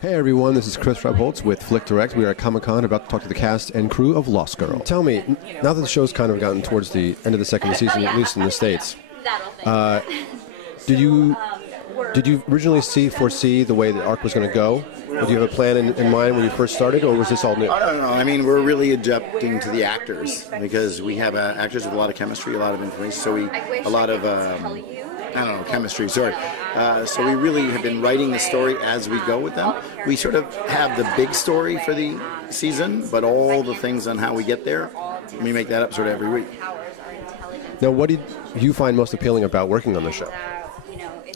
Hey everyone, this is Kris Rebholz with FlickDirect. We are at Comic-Con about to talk to the cast and crew of Lost Girl. Tell me, now that the show's kind of gotten towards the end of the second season, at least in the States, did you originally foresee the way the arc was going to go? Or do you have a plan in mind when you first started, or was this all new? I don't know. I mean, we're really adapting to the actors because we have actors with a lot of chemistry, a lot of information, so chemistry, sorry. So we really have been writing the story as we go with them. We sort of have the big story for the season, but all the things on how we get there, we make that up sort of every week. Now, what did you find most appealing about working on the show?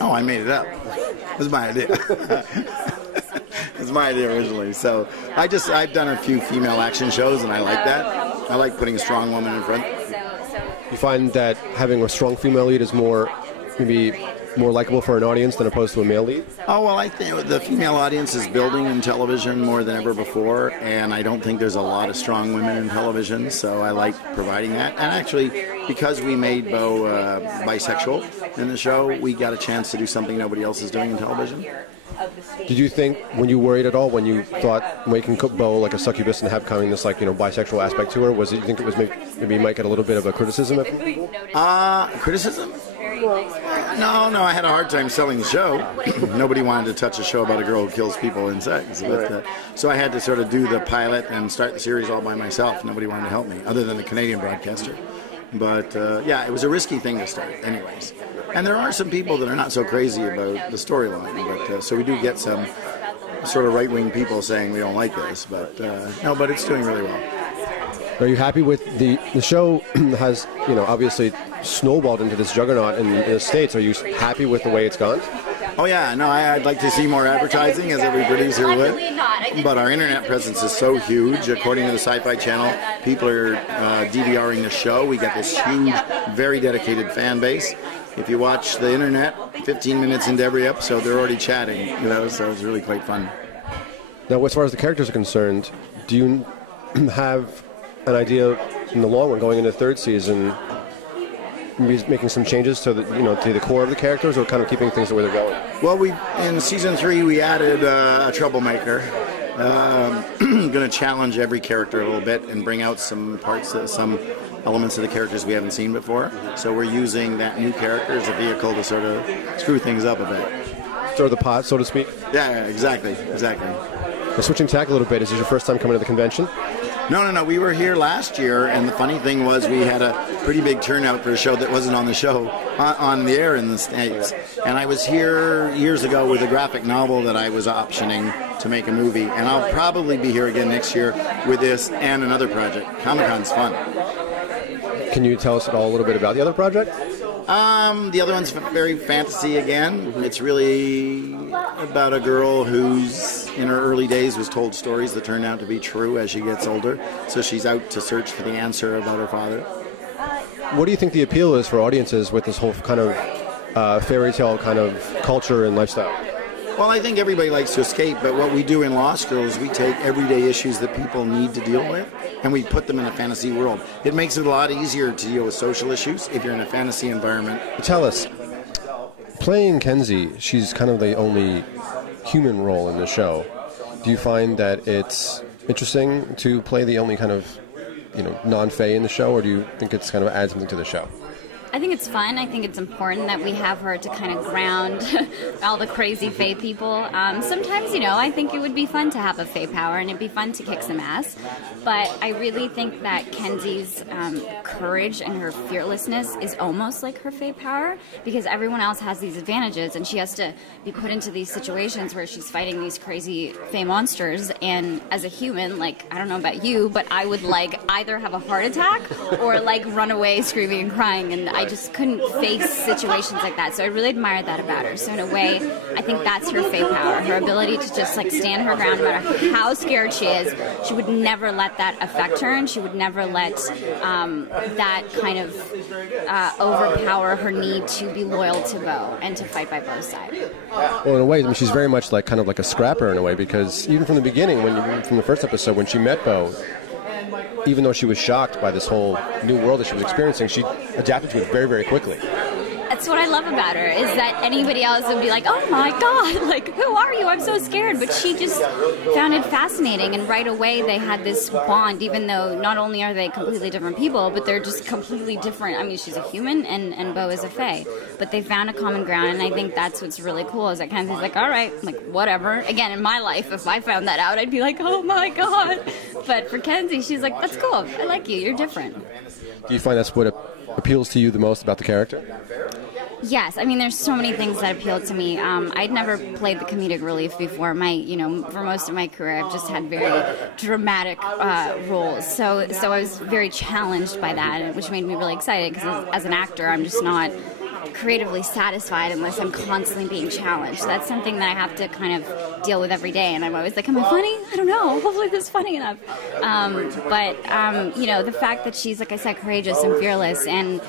Oh, I made it up. It was my idea. It was my idea originally. So I've done a few female action shows, and I like that. I like putting a strong woman in front. You find that having a strong female lead is maybe more likable for an audience than opposed to a male lead? Oh, well, I think the female audience is building in television more than ever before, and I don't think there's a lot of strong women in television, so I like providing that. And actually, because we made Bo bisexual in the show, we got a chance to do something nobody else is doing in television. Did you think, when you worried at all, when you thought making Bo like a succubus and have coming this bisexual aspect to her, you think it was maybe you might get a little bit of a criticism? Criticism? No, I had a hard time selling the show. Nobody wanted to touch a show about a girl who kills people in sex. But, so I had to sort of do the pilot and start the series all by myself. Nobody wanted to help me, other than the Canadian broadcaster. But, yeah, it was a risky thing to start anyways. And there are some people that are not so crazy about the storyline. But so we do get some sort of right-wing people saying we don't like this. But, no, but it's doing really well. Are you happy with the show has, obviously snowballed into this juggernaut in the States. Are you happy with the way it's gone? Oh, yeah. No, I'd like to see more advertising, as every producer would. But our internet presence is so huge. According to the Sci-Fi Channel, people are DVRing the show. We got this huge, very dedicated fan base. If you watch the internet, 15 minutes into every episode, they're already chatting, so it's really quite fun. Now, as far as the characters are concerned, do you have an idea in the long run going into the third season, making some changes to the core of the characters, or kind of keeping things the way they're going? Well, in season 3 we added a troublemaker. Going to challenge every character a little bit and bring out some elements of the characters we haven't seen before. So we're using that new character as a vehicle to sort of screw things up a bit. Stir the pot, so to speak. Yeah, exactly. Well, switching tack a little bit, is this your first time coming to the convention? No. We were here last year, and the funny thing was we had a pretty big turnout for a show that wasn't on the air in the States. And I was here years ago with a graphic novel that I was optioning to make a movie. And I'll probably be here again next year with this and another project. Comic-Con's fun. Can you tell us a little bit about the other project? The other one's very fantasy again. It's really about a girl who's in her early days was told stories that turned out to be true as she gets older. So she's out to search for the answer about her father. What do you think the appeal is for audiences with this whole kind of fairy tale kind of culture and lifestyle? Well, I think everybody likes to escape, but what we do in Lost Girl is we take everyday issues that people need to deal with, and we put them in a fantasy world. It makes it a lot easier to deal with social issues if you're in a fantasy environment. Tell us, playing Kenzi, she's kind of the only human role in the show. Do you find that it's interesting to play the only kind of, non-fae in the show, or do you think it's kind of adds something to the show? I think it's fun. I think it's important that we have her to kind of ground all the crazy fae people. Sometimes, I think it would be fun to have a fae power, and it'd be fun to kick some ass. But I really think that Kenzi's courage and her fearlessness is almost like her fae power, because everyone else has these advantages, and she has to be put into these situations where she's fighting these crazy fae monsters. And as a human, I don't know about you, but I would either have a heart attack or run away screaming and crying, and I just couldn't face situations like that. So I really admired that about her. So in a way, I think that's her fae power, her ability to just stand her ground no matter how scared she is. She would never let that affect her, and she would never let that kind of overpower her need to be loyal to Bo and to fight by Bo's side. Well, in a way, she's very much kind of like a scrapper in a way, because even from the beginning, from the first episode, when she met Bo, even though she was shocked by this whole new world that she was experiencing, she adapted to it very, very quickly. that's what I love about her, is that anybody else would be like, oh my god, like, who are you? I'm so scared. But she just found it fascinating, and right away they had this bond, even though not only are they completely different people, but they're just completely different. I mean, she's a human, and Bo is a fae. But they found a common ground, and I think that's what's really cool, is that Kenzi's like, all right, like, whatever. Again, in my life, if I found that out, I'd be like, oh my god. But for Kenzi, she's like, that's cool. I like you. You're different. Do you find that's what appeals to you the most about the character? Yes, I mean, there's so many things that appeal to me. I'd never played the comedic relief before. For most of my career, I've just had very dramatic roles. So I was very challenged by that, which made me really excited, because as an actor, I'm just not creatively satisfied unless I'm constantly being challenged. So that's something that I have to kind of deal with every day, and I'm always like, am I funny? I don't know. Hopefully this is funny enough. The fact that she's, like I said, courageous and fearless and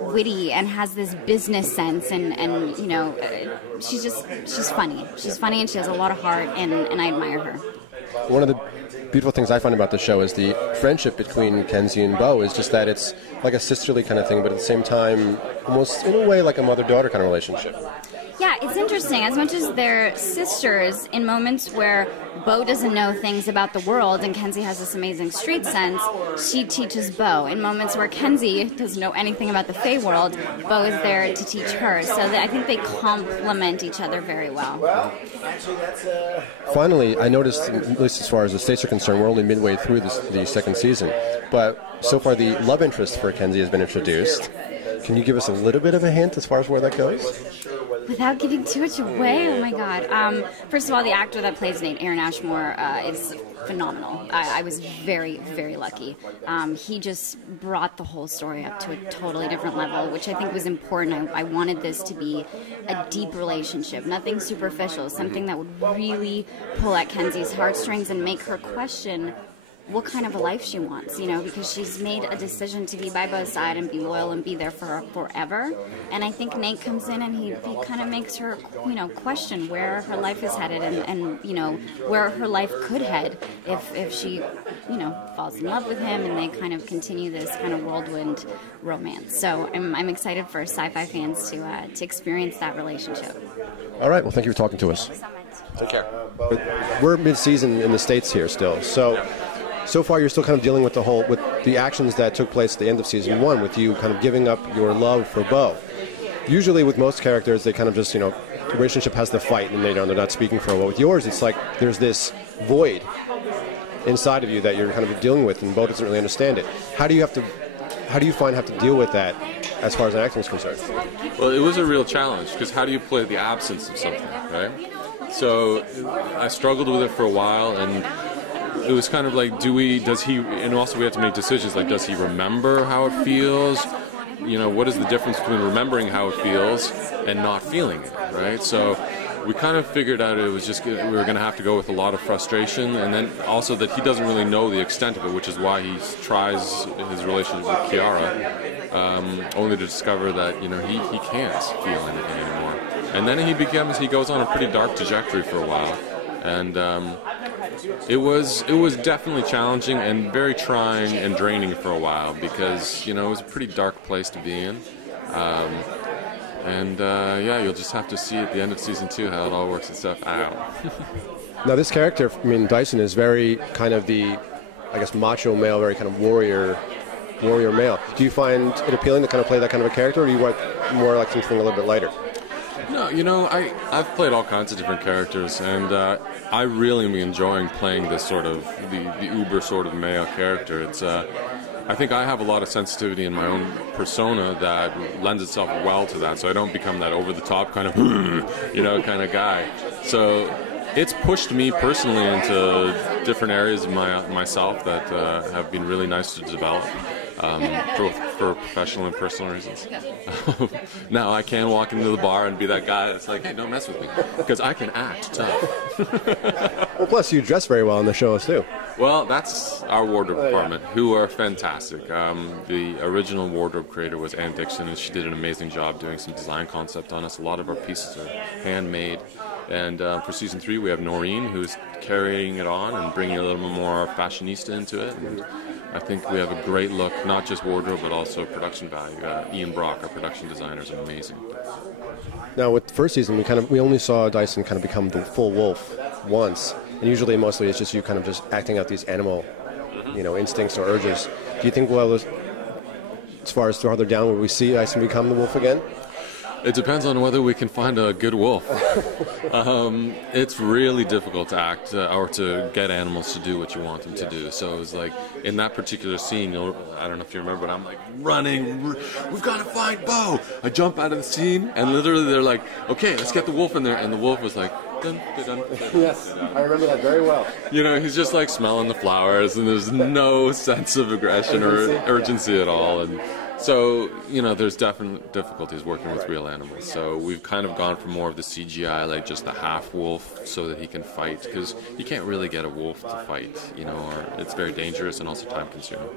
witty and has this business sense, and she's funny. She's funny, and she has a lot of heart, and I admire her. One of the beautiful things I find about the show is the friendship between Kenzi and Bo is just that it's like a sisterly kind of thing, but at the same time, almost in a way like a mother-daughter kind of relationship. Yeah, it's interesting. As much as they're sisters, in moments where Bo doesn't know things about the world and Kenzi has this amazing street sense, she teaches Bo. In moments where Kenzi doesn't know anything about the Fae world, Bo is there to teach her. So I think they complement each other very well. Finally, I noticed, at least as far as the stakes are concerned, we're only midway through the second season, but so far the love interest for Kenzi has been introduced. Can you give us a little bit of a hint as far as where that goes? Without giving too much away, oh my god. First of all, the actor that plays Nate, Aaron Ashmore, is phenomenal. I was very, very lucky. He just brought the whole story up to a totally different level, which I think was important. I wanted this to be a deep relationship, nothing superficial, something that would really pull at Kenzi's heartstrings and make her question what kind of a life she wants, because she's made a decision to be by Bo's side and be loyal and be there for her forever. And I think Nate comes in and he kind of makes her, question where her life is headed and where her life could head if she, falls in love with him and they kind of continue this kind of whirlwind romance. So I'm excited for sci-fi fans to experience that relationship. All right. Well, thank you for talking to us. Thank you so much. Take care. We're mid-season in the States here still, so far you're still kind of dealing with the actions that took place at the end of season 1, with you kind of giving up your love for Bo. Usually with most characters, they kind of just, the relationship has to fight and they're not speaking for a while. With yours, it's like there's this void inside of you that you're kind of dealing with, and Bo doesn't really understand it. How do you have to deal with that as far as acting is concerned? Well, it was a real challenge, because how do you play the absence of something, right? So I struggled with it for a while, and it was kind of like, and also we have to make decisions, like, does he remember how it feels? What is the difference between remembering how it feels and not feeling it, right? So we kind of figured out it was just, we were going to have to go with a lot of frustration, and then also that he doesn't really know the extent of it, which is why he tries his relationship with Kiara, only to discover that, he can't feel anything anymore. And then he goes on a pretty dark trajectory for a while, and it was definitely challenging and very trying and draining for a while, because it was a pretty dark place to be in, you'll just have to see at the end of season 2 how it all works itself out. Now this character, Dyson, is very kind of the, I guess, macho male, very kind of warrior male. Do you find it appealing to kind of play that kind of a character, or do you want more like something a little bit lighter? No, I've played all kinds of different characters, and I really am enjoying playing this sort of, the uber sort of male character. It's, I think I have a lot of sensitivity in my own persona that lends itself well to that, so I don't become that over-the-top kind of, kind of guy. So it's pushed me personally into different areas of myself that have been really nice to develop. Both for professional and personal reasons. Now I can walk into the bar and be that guy that's like, hey, don't mess with me, because I can act tough. Well, plus you dress very well on the shows too. Well, that's our wardrobe department, who are fantastic. The original wardrobe creator was Ann Dixon, and she did an amazing job doing some design concept on us. A lot of our pieces are handmade. And for season 3, we have Noreen, who's carrying it on and bringing a little more fashionista into it. And I think we have a great look, not just wardrobe, but also production value. Ian Brock, our production designer, is amazing. Now, with the first season, we only saw Dyson kind of become the full wolf once, and usually, mostly, it's just you kind of just acting out these animal, instincts or urges. Do you think, as far as farther down, will we see Dyson become the wolf again? It depends on whether we can find a good wolf. It's really difficult to act or to get animals to do what you want them to do. So it's like in that particular scene, I don't know if you remember, but I'm like running. We've got to find Bo. I jump out of the scene, and literally they're like, "Okay, let's get the wolf in there." And the wolf was like, dun, dun, dun, dun, yes, I remember that very well. He's just like smelling the flowers, and there's no sense of aggression or urgency at all. And so, there's definite difficulties working with real animals. So we've kind of gone for more of the CGI, like just the half wolf, so that he can fight, because you can't really get a wolf to fight, or it's very dangerous and also time consuming.